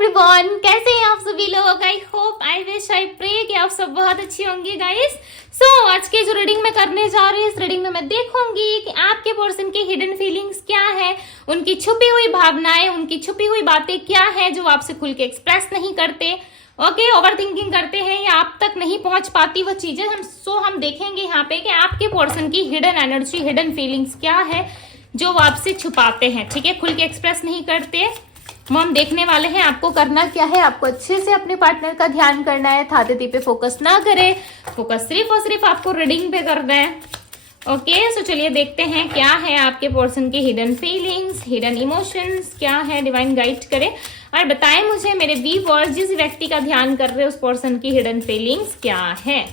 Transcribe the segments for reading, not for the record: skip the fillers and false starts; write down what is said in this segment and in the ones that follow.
Everyone, कैसे हैं आप सभी लोग। I hope, I wish, I pray कि आप सब बहुत अच्छे होंगे गाइस। आज के जो रीडिंग मैं करने जा रही हूँ, इस रीडिंग में मैं देखूंगी कि आपके पर्सन की हिडन फीलिंग्स क्या है, उनकी छुपी हुई भावनाएं, उनकी छुपी हुई बातें क्या है जो आपसे खुल के एक्सप्रेस नहीं करते, ओवर थिंकिंग करते हैं या आप तक नहीं पहुंच पाती वो चीजें। हम देखेंगे यहाँ पे कि आपके पर्सन की हिडन एनर्जी, हिडन फीलिंग्स क्या है जो वो आपसे छुपाते हैं, ठीक है, खुल के एक्सप्रेस नहीं करते। हम देखने वाले हैं आपको करना क्या है। आपको अच्छे से अपने पार्टनर का ध्यान करना है, थाते पे फोकस ना करें, फोकस सिर्फ और सिर्फ आपको रीडिंग पे करना है। ओके, सो चलिए देखते हैं क्या है आपके पर्सन की हिडन फीलिंग्स, हिडन इमोशंस क्या है। डिवाइन गाइड करे और बताएं मुझे मेरे व्यूअर्स, जिस व्यक्ति का ध्यान कर रहे हैं उस पर्सन की हिडन फीलिंग्स क्या है।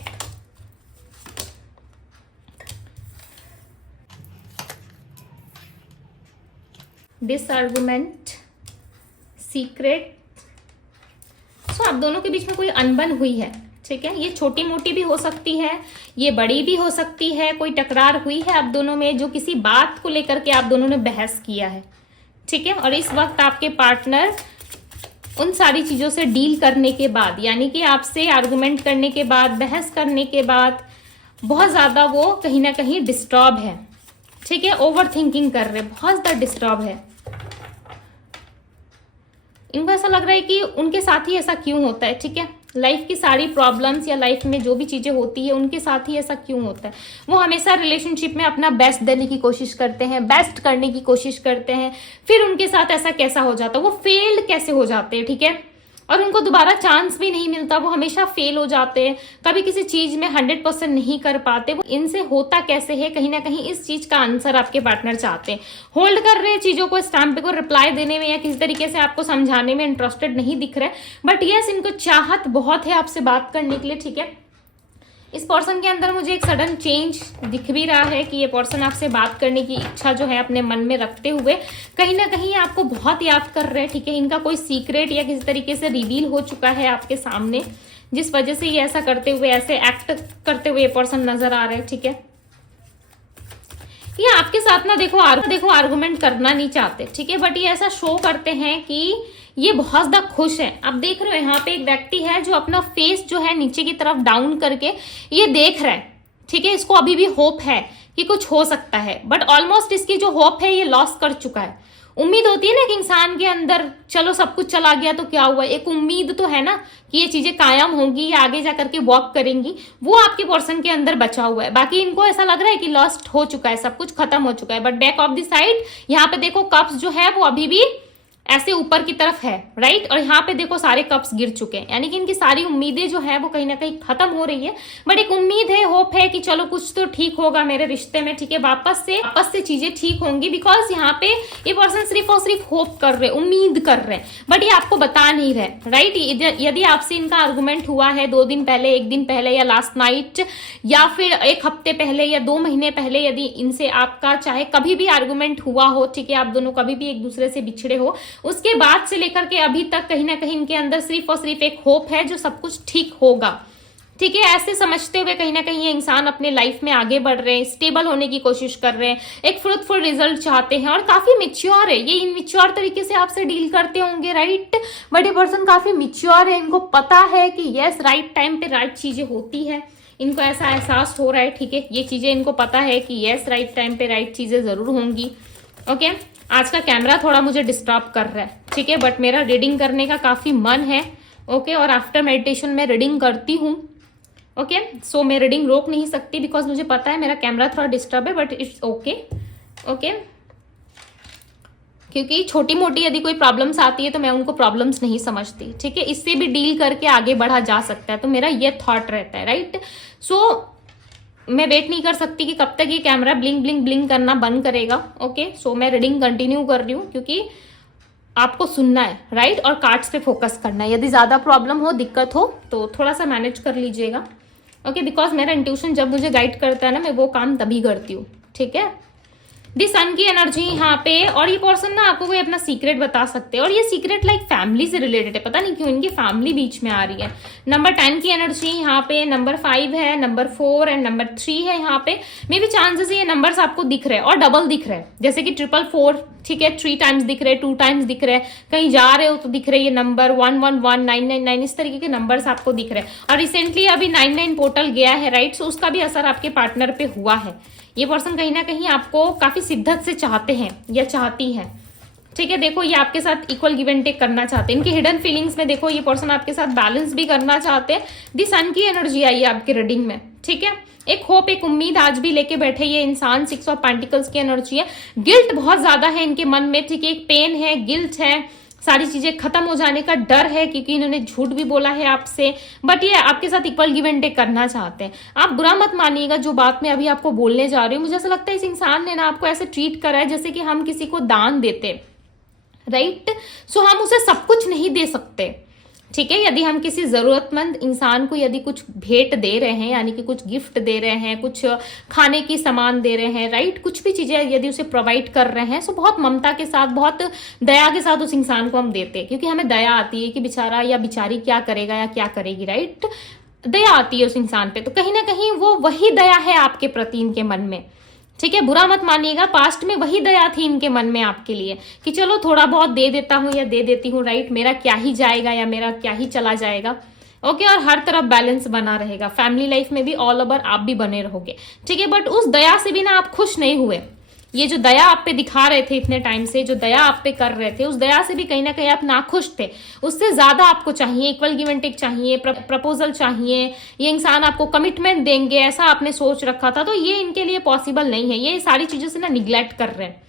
डिसआर्गुमेंट, सीक्रेट। आप दोनों के बीच में कोई अनबन हुई है, ठीक है। ये छोटी मोटी भी हो सकती है, ये बड़ी भी हो सकती है। कोई टकरार हुई है आप दोनों में, जो किसी बात को लेकर के आप दोनों ने बहस किया है, ठीक है। और इस वक्त आपके पार्टनर उन सारी चीजों से डील करने के बाद, यानी कि आपसे आर्गुमेंट करने के बाद, बहस करने के बाद बहुत ज्यादा वो कहीं ना कहीं डिस्टर्ब है, ठीक है। ओवर थिंकिंग कर रहे, बहुत ज्यादा डिस्टर्ब है। इनको ऐसा लग रहा है कि उनके साथ ही ऐसा क्यों होता है, ठीक है। लाइफ की सारी प्रॉब्लम्स या लाइफ में जो भी चीजें होती है उनके साथ ही ऐसा क्यों होता है। वो हमेशा रिलेशनशिप में अपना बेस्ट देने की कोशिश करते हैं, बेस्ट करने की कोशिश करते हैं, फिर उनके साथ ऐसा कैसा हो जाता है, वो फेल्ड कैसे हो जाते हैं, ठीक है। और उनको दोबारा चांस भी नहीं मिलता, वो हमेशा फेल हो जाते हैं, कभी किसी चीज में 100% नहीं कर पाते। वो इनसे होता कैसे है, कहीं ना कहीं इस चीज का आंसर आपके पार्टनर चाहते हैं। होल्ड कर रहे हैं चीजों को, स्टैम्प को रिप्लाई देने में या किसी तरीके से आपको समझाने में इंटरेस्टेड नहीं दिख रहा है, बट यस इनको चाहत बहुत है आपसे बात करने के लिए, ठीक है। इस पर्सन के अंदर मुझे एक सडन चेंज दिख भी रहा है कि ये पर्सन आपसे बात करने की इच्छा जो है अपने मन में रखते हुए कहीं ना कहीं आपको बहुत याद कर रहे हैं, ठीक है। इनका कोई सीक्रेट या किसी तरीके से रिवील हो चुका है आपके सामने, जिस वजह से ये ऐसा करते हुए, ऐसे एक्ट करते हुए ये पर्सन नजर आ रहे हैं, ठीक है। ये आपके साथ ना देखो आर्गुमेंट करना नहीं चाहते, ठीक है, बट ये ऐसा शो करते हैं कि ये बहुत ज्यादा खुश है। आप देख रहे हो यहाँ पे एक व्यक्ति है जो अपना फेस जो है नीचे की तरफ डाउन करके ये देख रहा है, ठीक है। इसको अभी भी होप है कि कुछ हो सकता है, बट ऑलमोस्ट इसकी जो होप है ये लॉस कर चुका है। उम्मीद होती है ना कि इंसान के अंदर, चलो सब कुछ चला गया तो क्या हुआ, एक उम्मीद तो है ना कि ये चीजें कायम होंगी या आगे जाकर के वॉक करेंगी, वो आपके पर्सन के अंदर बचा हुआ है। बाकी इनको ऐसा लग रहा है कि लॉस्ट हो चुका है, सब कुछ खत्म हो चुका है। But back of the side यहाँ पे देखो कप्स जो है वो अभी भी ऐसे ऊपर की तरफ है, राइट। और यहाँ पे देखो सारे कप्स गिर चुके हैं, यानी कि इनकी सारी उम्मीदें जो है वो कहीं ना कहीं खत्म हो रही है। बट एक उम्मीद है, होप है कि चलो कुछ तो ठीक होगा मेरे रिश्ते में, ठीक है, वापस से चीजें ठीक होंगी। बिकॉज यहाँ पे ये पर्सन सिर्फ और सिर्फ होप कर रहे, उम्मीद कर रहे हैं, बट ये आपको बता नहीं रहे, राइट। यदि आपसे इनका आर्गुमेंट हुआ है 2 दिन पहले, 1 दिन पहले या लास्ट नाइट या फिर 1 हफ्ते पहले या 2 महीने पहले, यदि इनसे आपका चाहे कभी भी आर्गुमेंट हुआ हो, ठीक है, आप दोनों कभी भी एक दूसरे से बिछड़े हो, उसके बाद से लेकर के अभी तक कहीं ना कहीं इनके अंदर सिर्फ और सिर्फ एक होप है जो सब कुछ ठीक होगा, ठीक है। ऐसे समझते हुए कहीं ना कहीं ये इंसान अपने लाइफ में आगे बढ़ रहे हैं, स्टेबल होने की कोशिश कर रहे हैं, एक फ्रूटफुल रिजल्ट चाहते हैं और काफी मिच्योर है। ये इनमिच्योर तरीके से आपसे डील करते होंगे, राइट, बट ये पर्सन काफी मिच्योर है। इनको पता है कि यस राइट टाइम पे राइट चीजें होती है, इनको ऐसा एहसास हो रहा है, ठीक है। ये चीजें इनको पता है कि यस राइट टाइम पे राइट चीजें जरूर होंगी। ओके, आज का कैमरा थोड़ा मुझे डिस्टर्ब कर रहा है, ठीक है, बट मेरा रीडिंग करने का काफी मन है, ओके। और आफ्टर मेडिटेशन मैं रीडिंग करती हूँ, ओके। सो मैं रीडिंग रोक नहीं सकती बिकॉज मुझे पता है मेरा कैमरा थोड़ा डिस्टर्ब है, बट इट्स ओके, ओके। क्योंकि छोटी मोटी यदि कोई प्रॉब्लम्स आती है तो मैं उनको प्रॉब्लम्स नहीं समझती, ठीक है। इससे भी डील करके आगे बढ़ा जा सकता है, तो मेरा ये थॉट रहता है, राइट। सो मैं वेट नहीं कर सकती कि कब तक ये कैमरा ब्लिंक ब्लिंक ब्लिंक करना बंद करेगा, ओके। सो मैं रीडिंग कंटिन्यू कर रही हूँ क्योंकि आपको सुनना है, राइट, और कार्ड्स पे फोकस करना है। यदि ज्यादा प्रॉब्लम हो, दिक्कत हो तो थोड़ा सा मैनेज कर लीजिएगा, ओके। बिकॉज मेरा इंट्यूशन जब मुझे गाइड करता है ना, मैं वो काम तभी करती हूँ, ठीक है। दी सन की एनर्जी यहाँ पे, और ये पर्सन ना आपको कोई अपना सीक्रेट बता सकते हैं, और ये सीक्रेट लाइक फैमिली से रिलेटेड है, पता नहीं क्यों इनकी फैमिली बीच में आ रही है। नंबर 10 की एनर्जी यहाँ पे, नंबर 5 है, नंबर 4 एंड नंबर 3 है यहाँ पे। मे बी चांसेस ये नंबर्स आपको दिख रहे हैं और डबल दिख रहे हैं, जैसे कि 444, ठीक है, 3 टाइम्स दिख रहे हैं, 2 टाइम्स दिख रहे हैं, कहीं जा रहे हो तो दिख रहे हैं ये नंबर 111, 999, इस तरीके के नंबर्स आपको दिख रहे हैं। और रिसेंटली अभी 99 पोर्टल गया है, राइट, सो उसका भी असर आपके पार्टनर पे हुआ है। ये पर्सन कहीं ना कहीं आपको काफी शिद्दत से चाहते हैं या चाहती है, ठीक है। देखो ये आपके साथ इक्वल गिव एंड टेक करना चाहते हैं, इनकी हिडन फीलिंग्स में देखो ये पर्सन आपके साथ बैलेंस भी करना चाहते हैं। दी सन की एनर्जी आई है आपके रीडिंग में, ठीक है। एक होप, एक उम्मीद आज भी लेके बैठे ये इंसान। 6 ऑफ पेंटिकल्स की एनर्जी है। गिल्ट बहुत ज्यादा है इनके मन में, ठीक है, एक पेन है, गिल्ट है, सारी चीजें खत्म हो जाने का डर है क्योंकि इन्होंने झूठ भी बोला है आपसे, बट ये आपके साथ इक्वल गिव एंड टेक करना चाहते हैं। आप बुरा मत मानिएगा जो बात मैं अभी आपको बोलने जा रही हूँ। मुझे ऐसा लगता है इस इंसान ने ना आपको ऐसे ट्रीट करा है जैसे कि हम किसी को दान देते, राइट। सो हम उसे सब कुछ नहीं दे सकते, ठीक है। यदि हम किसी जरूरतमंद इंसान को यदि कुछ भेंट दे रहे हैं, यानी कि कुछ गिफ्ट दे रहे हैं, कुछ खाने की सामान दे रहे हैं, राइट, कुछ भी चीजें यदि उसे प्रोवाइड कर रहे हैं, सो बहुत ममता के साथ, बहुत दया के साथ उस इंसान को हम देते हैं, क्योंकि हमें दया आती है कि बेचारा या बेचारी क्या करेगा या क्या करेगी, राइट। दया आती है उस इंसान पे, तो कहीं ना कहीं वो वही दया है आपके प्रति इनके मन में, ठीक है। बुरा मत मानिएगा, पास्ट में वही दया थी इनके मन में आपके लिए कि चलो थोड़ा बहुत दे देता हूँ या दे देती हूँ, राइट, मेरा क्या ही जाएगा या मेरा क्या ही चला जाएगा, ओके। और हर तरफ बैलेंस बना रहेगा, फैमिली लाइफ में भी ऑल ओवर आप भी बने रहोगे, ठीक है। बट उस दया से भी ना आप खुश नहीं हुए। ये जो दया आप पे दिखा रहे थे इतने टाइम से, जो दया आप पे कर रहे थे, उस दया से भी कहीं ना कहीं आप नाखुश थे। उससे ज्यादा आपको चाहिए, इक्वल गिव एंड टेक चाहिए, प्रपोजल चाहिए, ये इंसान आपको कमिटमेंट देंगे, ऐसा आपने सोच रखा था। तो ये इनके लिए पॉसिबल नहीं है, ये सारी चीजों से ना निग्लेक्ट कर रहे हैं,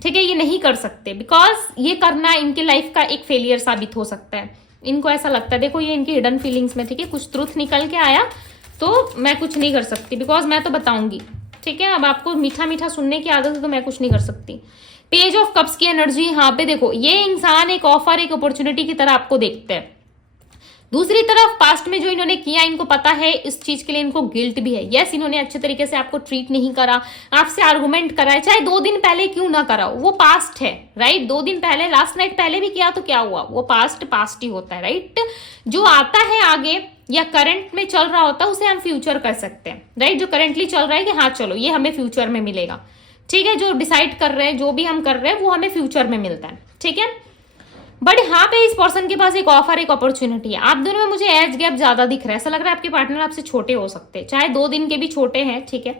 ठीक है। ये नहीं कर सकते बिकॉज ये करना इनके लाइफ का एक फेलियर साबित हो सकता है, इनको ऐसा लगता है। देखो ये इनकी हिडन फीलिंग्स में, ठीक है, कुछ ट्रुथ निकल के आया तो मैं कुछ नहीं कर सकती बिकॉज मैं तो बताऊंगी, ठीक है। अब आपको मीठा मीठा सुनने की आदत है तो मैं कुछ नहीं कर सकती। पेज ऑफ कप्स की एनर्जी यहाँ पे देखो, ये इंसान एक ऑफर, एक अपॉर्चुनिटी की तरह आपको देखते हैं। दूसरी तरफ पास्ट में जो इन्होंने किया, इनको पता है इस चीज के लिए इनको गिल्ट भी है। यस, इन्होंने अच्छे तरीके से आपको ट्रीट नहीं करा, आपसे आर्गुमेंट करा है, चाहे 2 दिन पहले क्यों ना करा हो, वो पास्ट है, राइट। 2 दिन पहले, लास्ट नाइट पहले भी किया तो क्या हुआ, वो पास्ट पास्ट ही होता है, राइट। जो आता है आगे या करंट में चल रहा होता है उसे हम फ्यूचर कर सकते हैं, राइट। जो करंटली चल रहा है कि हाँ चलो ये हमें फ्यूचर में मिलेगा, ठीक है। जो डिसाइड कर रहे हैं, जो भी हम कर रहे हैं वो हमें फ्यूचर में मिलता है, ठीक है। बट यहाँ पे इस पर्सन के पास एक ऑफर, एक अपॉर्चुनिटी है। आप दोनों में मुझे एज गैप ज्यादा दिख रहा है, ऐसा लग रहा है आपके पार्टनर आपसे छोटे हो सकते हैं, चाहे 2 दिन के भी छोटे हैं, ठीक है,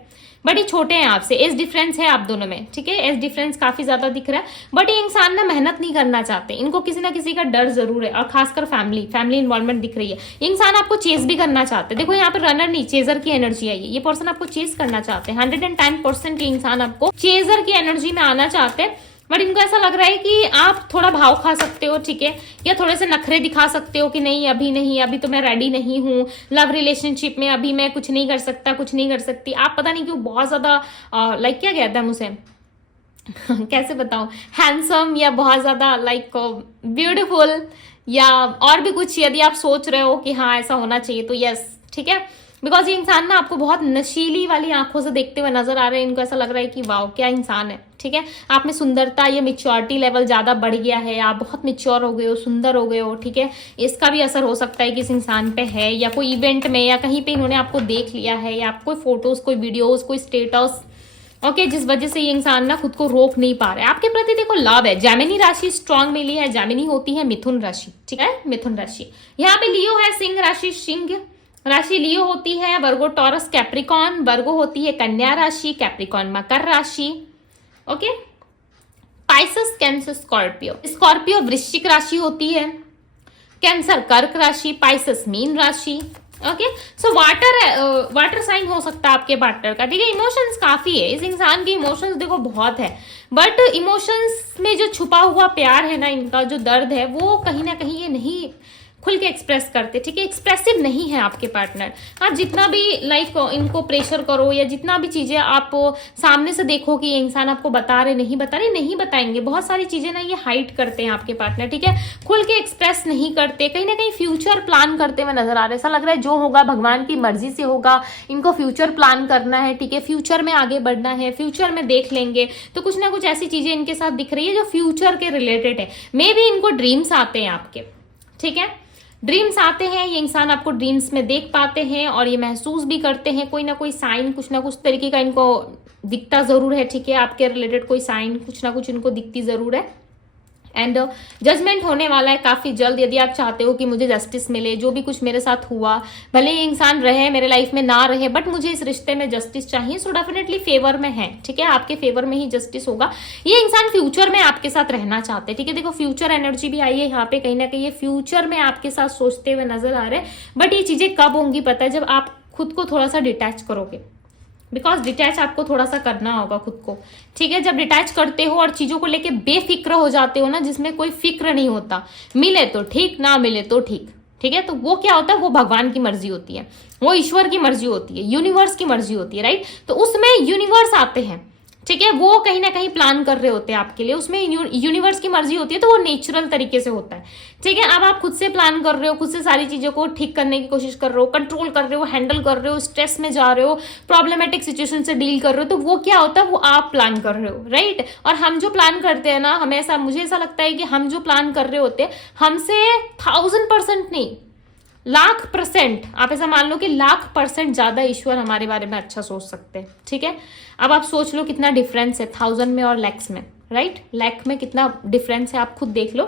बट ये छोटे हैं आपसे। एज डिफरेंस है आप दोनों में, ठीक है, एज डिफरेंस काफी ज्यादा दिख रहा है। बट ये इंसान ना मेहनत नहीं करना चाहते, इनको किसी ना किसी का डर जरूर है, और खासकर फैमिली इन्वॉल्वमेंट दिख रही है। ये इंसान आपको चेस भी करना चाहते हैं। देखो यहाँ पे रनर नहीं, चेजर की एनर्जी आई है। ये पर्सन आपको चेस करना चाहते हैं, 110% ये इंसान आपको चेजर की एनर्जी में आना चाहते हैं। बट इनको ऐसा लग रहा है कि आप थोड़ा भाव खा सकते हो, ठीक है, या थोड़े से नखरे दिखा सकते हो कि नहीं, अभी तो मैं रेडी नहीं हूँ लव रिलेशनशिप में, अभी मैं कुछ नहीं कर सकता, कुछ नहीं कर सकती। आप पता नहीं क्यों बहुत ज्यादा लाइक क्या कहता है मुझे कैसे बताऊं, हैंडसम या बहुत ज्यादा लाइक ब्यूटीफुल या और भी कुछ, यदि आप सोच रहे हो कि हाँ ऐसा होना चाहिए तो यस, ठीक है। बिकॉज ये इंसान ना आपको बहुत नशीली वाली आंखों से देखते हुए नजर आ रहे हैं। इनको ऐसा लग रहा है कि वाओ क्या इंसान है, ठीक है। आप में सुंदरता या मेच्योरिटी लेवल ज्यादा बढ़ गया है, आप बहुत मेच्योर हो गए हो, सुंदर हो गए हो, ठीक है। इसका भी असर हो सकता है कि इस इंसान पे है, या कोई इवेंट में या कहीं पे इन्होंने आपको देख लिया है, या कोई फोटोज, कोई वीडियोज, कोई स्टेटस, ओके, जिस वजह से ये इंसान ना खुद को रोक नहीं पा रहा है। आपके प्रति देखो लव है। जैमिनी राशि स्ट्रांग मिली है, जैमिनी होती है मिथुन राशि, ठीक है, मिथुन राशि। यहाँ पे लियो है सिंह राशि, सिंह राशि लियो होती है, वर्गो टॉरस कैप्रिकॉन, वर्गो होती है कन्या राशि, कैप्रिकॉन मकर राशि, okay. Pisces cancer Scorpio, Scorpio वृश्चिक राशि होती है, कैंसर कर्क राशि, पाइसेस मीन राशि, ओके। सो वाटर साइन हो सकता है आपके पार्टनर का, ठीक है। इमोशंस काफी है इस इंसान के, इमोशंस देखो बहुत है, बट इमोशंस में जो छुपा हुआ प्यार है ना, इनका जो दर्द है वो कहीं ना कहीं ये नहीं खुल के एक्सप्रेस करते, ठीक है, एक्सप्रेसिव नहीं है आपके पार्टनर। हाँ, जितना भी लाइक इनको प्रेशर करो या जितना भी चीजें आप सामने से देखो कि ये इंसान आपको बता रहे नहीं बता रहे, नहीं बताएंगे। बहुत सारी चीजें ना ये हाइड करते हैं आपके पार्टनर, ठीक है, खुल के एक्सप्रेस नहीं करते, कहीं ना कहीं फ्यूचर प्लान करते हुए नजर आ रहे हैं। ऐसा लग रहा है जो होगा भगवान की मर्जी से होगा, इनको फ्यूचर प्लान करना है, ठीक है, फ्यूचर में आगे बढ़ना है, फ्यूचर में देख लेंगे। तो कुछ ना कुछ ऐसी चीजें इनके साथ दिख रही है जो फ्यूचर के रिलेटेड है। मे बी इनको ड्रीम्स आते हैं आपके, ठीक है, ड्रीम्स आते हैं, ये इंसान आपको ड्रीम्स में देख पाते हैं और ये महसूस भी करते हैं। कोई ना कोई साइन कुछ ना कुछ तरीके का इनको दिखता जरूर है, ठीक है, आपके रिलेटेड कोई साइन कुछ ना कुछ इनको दिखती जरूर है। एंड जजमेंट होने वाला है काफी जल्द। यदि आप चाहते हो कि मुझे जस्टिस मिले, जो भी कुछ मेरे साथ हुआ, भले ये इंसान रहे मेरे लाइफ में ना रहे, बट मुझे इस रिश्ते में जस्टिस चाहिए, सो डेफिनेटली फेवर में है, ठीक है, आपके फेवर में ही जस्टिस होगा। ये इंसान फ्यूचर में आपके साथ रहना चाहते हैं, ठीक है, देखो फ्यूचर एनर्जी भी आई है यहाँ पे, कहीं ना कहीं ये फ्यूचर में आपके साथ सोचते हुए नजर आ रहे हैं। बट ये चीजें कब होंगी पता है, जब आप खुद को थोड़ा सा डिटैच करोगे, बिकॉज डिटैच आपको थोड़ा सा करना होगा खुद को, ठीक है। जब डिटैच करते हो और चीजों को लेके बेफिक्र हो जाते हो ना, जिसमें कोई फिक्र नहीं होता, मिले तो ठीक, ना मिले तो ठीक, ठीक है, तो वो क्या होता है, वो भगवान की मर्जी होती है, वो ईश्वर की मर्जी होती है, यूनिवर्स की मर्जी होती है, राइट। तो उसमें यूनिवर्स आते हैं, ठीक है, वो कहीं ना कहीं प्लान कर रहे होते हैं आपके लिए, उसमें यूनिवर्स की मर्जी होती है, तो वो नेचुरल तरीके से होता है, ठीक है। अब आप खुद से प्लान कर रहे हो, खुद से सारी चीजों को ठीक करने की कोशिश कर रहे हो, कंट्रोल कर रहे हो, हैंडल कर रहे हो, स्ट्रेस में जा रहे हो, प्रॉब्लमेटिक सिचुएशन से डील कर रहे हो, तो वो क्या होता है, वो आप प्लान कर रहे हो, राइट। और हम जो प्लान करते हैं ना, हमें ऐसा, मुझे ऐसा लगता है कि हम जो प्लान कर रहे होते हैं, हमसे 1000% नहीं, 1,00,000%, आप ऐसा मान लो कि 1,00,000% ज्यादा ईश्वर हमारे बारे में अच्छा सोच सकते हैं, ठीक है। अब आप सोच लो कितना डिफरेंस है 1000 में और लैक्स में, राइट, लाख में कितना डिफरेंस है, आप खुद देख लो।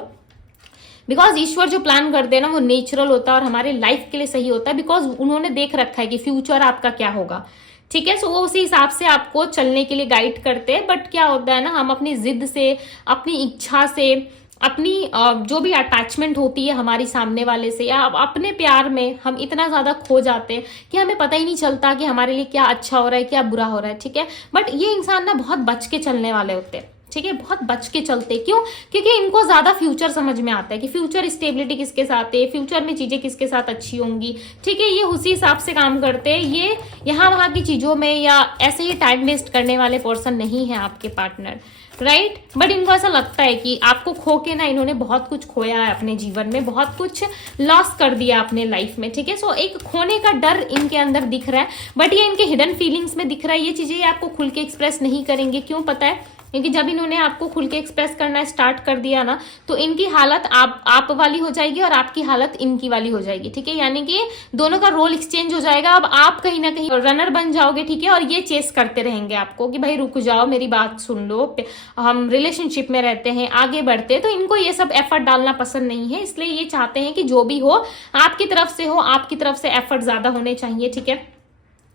बिकॉज ईश्वर जो प्लान करते हैं ना, वो नेचुरल होता है और हमारे लाइफ के लिए सही होता है, बिकॉज उन्होंने देख रखा है कि फ्यूचर आपका क्या होगा, ठीक है। सो वो उसी हिसाब से आपको चलने के लिए गाइड करते हैं। बट क्या होता है ना, हम अपनी जिद से, अपनी इच्छा से, अपनी जो भी अटैचमेंट होती है हमारी सामने वाले से, या अपने प्यार में हम इतना ज्यादा खो जाते हैं कि हमें पता ही नहीं चलता कि हमारे लिए क्या अच्छा हो रहा है, क्या बुरा हो रहा है, ठीक है। बट ये इंसान ना बहुत बच के चलने वाले होते हैं, ठीक है, बहुत बच के चलते। क्यों? क्योंकि इनको ज्यादा फ्यूचर समझ में आता है कि फ्यूचर स्टेबिलिटी किसके साथ है, फ्यूचर में चीजें किसके साथ अच्छी होंगी, ठीक है। ये उसी हिसाब से काम करते हैं, ये यहाँ वहां की चीजों में या ऐसे ही टाइम वेस्ट करने वाले पर्सन नहीं है आपके पार्टनर, राइट। बट इनको ऐसा लगता है कि आपको खो के ना, इन्होंने बहुत कुछ खोया है अपने जीवन में, बहुत कुछ लॉस कर दिया अपने लाइफ में, ठीक है। सो एक खोने का डर इनके अंदर दिख रहा है, बट ये इनके हिडन फीलिंग्स में दिख रहा है। ये चीजें ये आपको खुल के एक्सप्रेस नहीं करेंगे, क्यों पता है, क्योंकि जब इन्होंने आपको खुल के एक्सप्रेस करना स्टार्ट कर दिया ना, तो इनकी हालत आप वाली हो जाएगी और आपकी हालत इनकी वाली हो जाएगी, ठीक है। यानी कि दोनों का रोल एक्सचेंज हो जाएगा। अब आप कहीं ना कहीं रनर बन जाओगे, ठीक है, और ये चेस करते रहेंगे आपको कि भाई रुक जाओ, मेरी बात सुन लो, हम रिलेशनशिप में रहते हैं, आगे बढ़ते हैं। तो इनको ये सब एफर्ट डालना पसंद नहीं है, इसलिए ये चाहते हैं कि जो भी हो आपकी तरफ से हो, आपकी तरफ से एफर्ट ज्यादा होने चाहिए, ठीक है,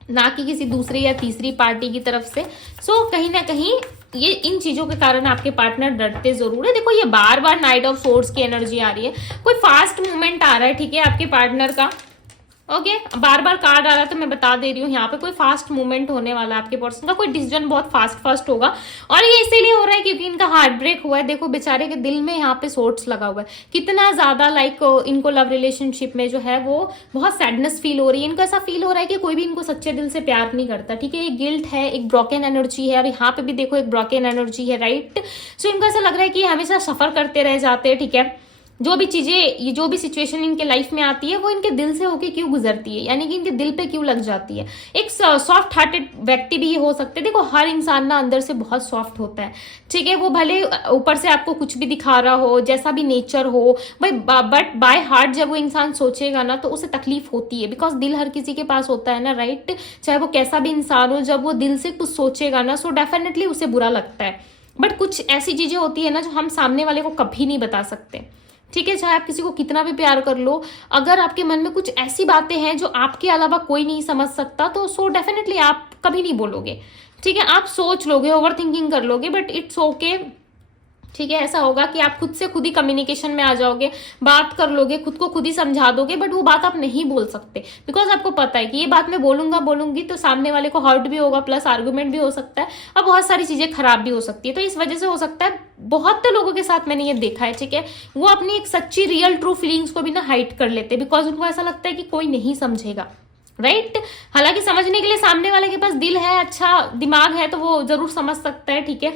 ना कि किसी दूसरी या तीसरी पार्टी की तरफ से। सो कहीं ना कहीं ये इन चीजों के कारण आपके पार्टनर डरते जरूर है। देखो ये बार बार नाइट ऑफ सोर्ड्स की एनर्जी आ रही है, कोई फास्ट मूवमेंट आ रहा है, ठीक है, आपके पार्टनर का, ओके। बार बार कार्ड आ रहा है तो मैं बता दे रही हूँ, यहाँ पे कोई फास्ट मूवमेंट होने वाला है आपके पर्सन का, कोई डिसीजन बहुत फास्ट होगा। और ये इसीलिए हो रहा है क्योंकि इनका हार्ट ब्रेक हुआ है। देखो बेचारे के दिल में यहाँ पे सोर्ट्स लगा हुआ है, कितना ज्यादा लाइक इनको लव रिलेशनशिप में जो है वो बहुत सैडनेस फील हो रही है। इनको ऐसा फील हो रहा है कि कोई भी इनको सच्चे दिल से प्यार नहीं करता, ठीक है। ये गिल्ट है, एक ब्रोकन एनर्जी है, और यहाँ पे भी देखो एक ब्रोकन एनर्जी है, राइट। सो इनको ऐसा लग रहा है कि हमेशा सफर करते रह जाते हैं, ठीक है। जो भी चीजें, ये जो भी सिचुएशन इनके लाइफ में आती है वो इनके दिल से होके क्यों गुजरती है, यानी कि इनके दिल पे क्यों लग जाती है। एक सॉफ्ट हार्टेड व्यक्ति भी ये हो सकते हैं। देखो हर इंसान ना अंदर से बहुत सॉफ्ट होता है, ठीक है। वो भले ऊपर से आपको कुछ भी दिखा रहा हो, जैसा भी नेचर हो भाई, बट बाय हार्ट जब वो इंसान सोचेगा ना तो उसे तकलीफ होती है, बिकॉज दिल हर किसी के पास होता है ना, राइट। चाहे वो कैसा भी इंसान हो, जब वो दिल से कुछ सोचेगा ना, सो डेफिनेटली उसे बुरा लगता है। बट कुछ ऐसी चीजें होती है ना जो हम सामने वाले को कभी नहीं बता सकते, ठीक है। चाहे आप किसी को कितना भी प्यार कर लो, अगर आपके मन में कुछ ऐसी बातें हैं जो आपके अलावा कोई नहीं समझ सकता, तो सो डेफिनेटली आप कभी नहीं बोलोगे, ठीक है। आप सोच लोगे, ओवर थिंकिंग कर लोगे, बट इट्स ओके, ठीक है। ऐसा होगा कि आप खुद से खुद ही कम्युनिकेशन में आ जाओगे, बात कर लोगे, खुद को खुद ही समझा दोगे, बट वो बात आप नहीं बोल सकते बिकॉज आपको पता है कि ये बात मैं बोलूंगी तो सामने वाले को हर्ट भी होगा, प्लस आर्गुमेंट भी हो सकता है और बहुत सारी चीजें खराब भी हो सकती है। तो इस वजह से हो सकता है, बहुत लोगों के साथ मैंने ये देखा है, ठीक है, वो अपनी एक सच्ची रियल ट्रू फीलिंग्स को भी ना हाइड कर लेते बिकॉज उनको ऐसा लगता है कि कोई नहीं समझेगा, राइट। हालांकि समझने के लिए सामने वाले के पास दिल है, अच्छा दिमाग है, तो वो जरूर समझ सकता है, ठीक है।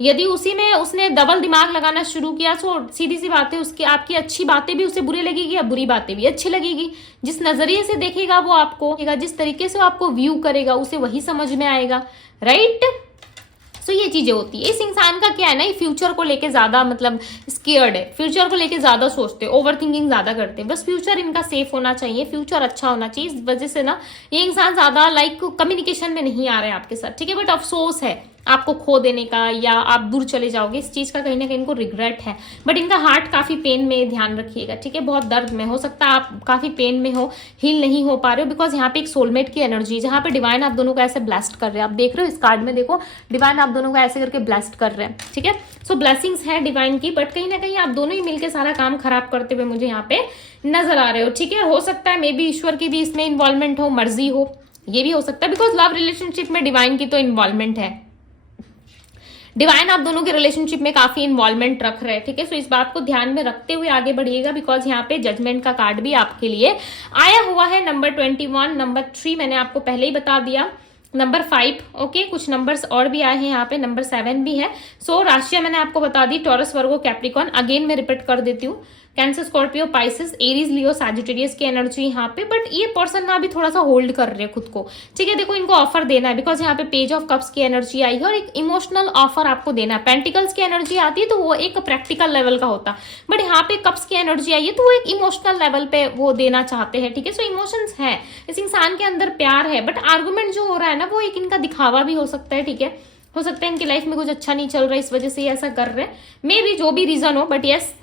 यदि उसी में उसने डबल दिमाग लगाना शुरू किया तो सीधी सी बात है, उसकी आपकी अच्छी बातें भी उसे बुरी लगेगी या बुरी बातें भी अच्छी लगेगी। जिस नजरिए से देखेगा वो आपको, जिस तरीके से वो आपको व्यू करेगा उसे वही समझ में आएगा, राइट। सो ये चीजें होती है। इस इंसान का क्या है ना, ये फ्यूचर को लेके ज्यादा मतलब स्केयर्ड है, फ्यूचर को लेके ज्यादा सोचते हैं, ओवर थिंकिंग ज्यादा करते हैं। बस फ्यूचर इनका सेफ होना चाहिए, फ्यूचर अच्छा होना चाहिए, इस वजह से ना ये इंसान ज्यादा लाइक कम्युनिकेशन में नहीं आ रहे हैं आपके साथ, ठीक है। बट अफसोस है आपको खो देने का या आप दूर चले जाओगे, इस चीज का कहीं ना कहीं इनको रिग्रेट है। बट इनका हार्ट काफी पेन में, ध्यान रखिएगा, ठीक है, बहुत दर्द में। हो सकता है आप काफी पेन में हो, हील नहीं हो पा रहे हो बिकॉज यहाँ पे एक सोलमेट की एनर्जी, जहाँ पे डिवाइन आप दोनों को ऐसे ब्लेस्ड कर रहे हैं। आप देख रहे हो इस कार्ड में, देखो डिवाइन आप दोनों को ऐसे करके ब्लेस्ड कर रहे हैं, ठीक है। सो ब्लेसिंग्स है डिवाइन की, बट कहीं ना कहीं आप दोनों ही मिलकर सारा काम खराब करते हुए मुझे यहाँ पे नजर आ रहे हो, ठीक है। हो सकता है मे बी ईश्वर की भी इसमें इन्वॉल्वमेंट हो, मर्जी हो, ये भी हो सकता है बिकॉज लव रिलेशनशिप में डिवाइन की तो इन्वॉल्वमेंट है। डिवाइन आप दोनों के रिलेशनशिप में काफी इन्वॉल्वमेंट रख रहे हैं, ठीक है। सो इस बात को ध्यान में रखते हुए आगे बढ़िएगा बिकॉज यहाँ पे जजमेंट का कार्ड भी आपके लिए आया हुआ है। नंबर 21, नंबर 3 मैंने आपको पहले ही बता दिया, नंबर 5, ओके, कुछ नंबर्स और भी आए हैं यहाँ पे, नंबर 7 भी है। सो राशियां मैंने आपको बता दी, टॉरस, वर्गो, कैप्रिकॉन। अगेन मैं रिपीट कर देती हूँ, कैंसर, स्कॉर्पियो, पाइसेस, एरीज, लियो, सैजिटेरियस की एनर्जी यहाँ पे। बट ये पर्सन ना अभी थोड़ा सा होल्ड कर रहे हैं खुद को, ठीक है। देखो इनको ऑफर देना है बिकॉज यहाँ पे पेज ऑफ कप्स की एनर्जी आई है और एक इमोशनल ऑफर आपको देना है। पेंटिकल्स की एनर्जी आती है तो वो एक प्रैक्टिकल लेवल का होता, बट यहाँ पे कप्स की एनर्जी आई है तो वो एक इमोशनल लेवल पे वो देना चाहते हैं, ठीक है। सो इमोशंस है, इस इंसान के अंदर प्यार है, बट आर्गुमेंट जो हो रहा है ना वो एक इनका दिखावा भी हो सकता है, ठीक है। हो सकता है इनकी लाइफ में कुछ अच्छा नहीं चल रहा है, इस वजह से ये ऐसा कर रहे हैं, मे बी जो भी रीजन हो, बट यस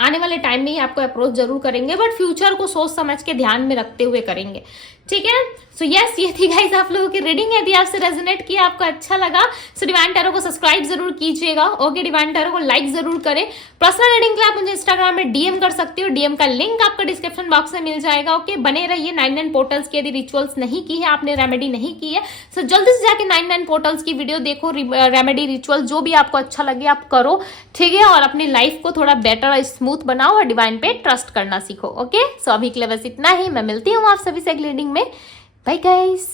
आने वाले टाइम में ही आपको अप्रोच जरूर करेंगे, बट फ्यूचर को सोच समझ के ध्यान में रखते हुए करेंगे, ठीक है। सो यस, ये थी गाइस आप लोगों की रीडिंग। यदि आपसे रेजोनेट किया, आपको अच्छा लगा, सो डिवाइन टैरो को सब्सक्राइब जरूर कीजिएगा, ओके। डिवाइन टैरो को लाइक जरूर करें। पर्सनल रीडिंग के लिए आप मुझे इंस्टाग्राम में डीएम कर सकते हो, डीएम का लिंक आपको डिस्क्रिप्शन बॉक्स में मिल जाएगा, ओके। बने रहिए 99 पोर्टल्स की, यदि रिचुअल्स नहीं की है आपने, रेमेडी नहीं की है, सो जल्दी से जाके 99 पोर्टल्स की वीडियो देखो, रेमेडी रिचुअल जो भी आपको अच्छा लगे आप करो, ठीक है। और अपनी लाइफ को थोड़ा बेटर और स्मूथ बनाओ और डिवाइन पे ट्रस्ट करना सीखो, ओके। सो अभी के लिए बस इतना ही, मैं मिलती हूँ आप सभी से अगली रीडिंग में। Bye guys.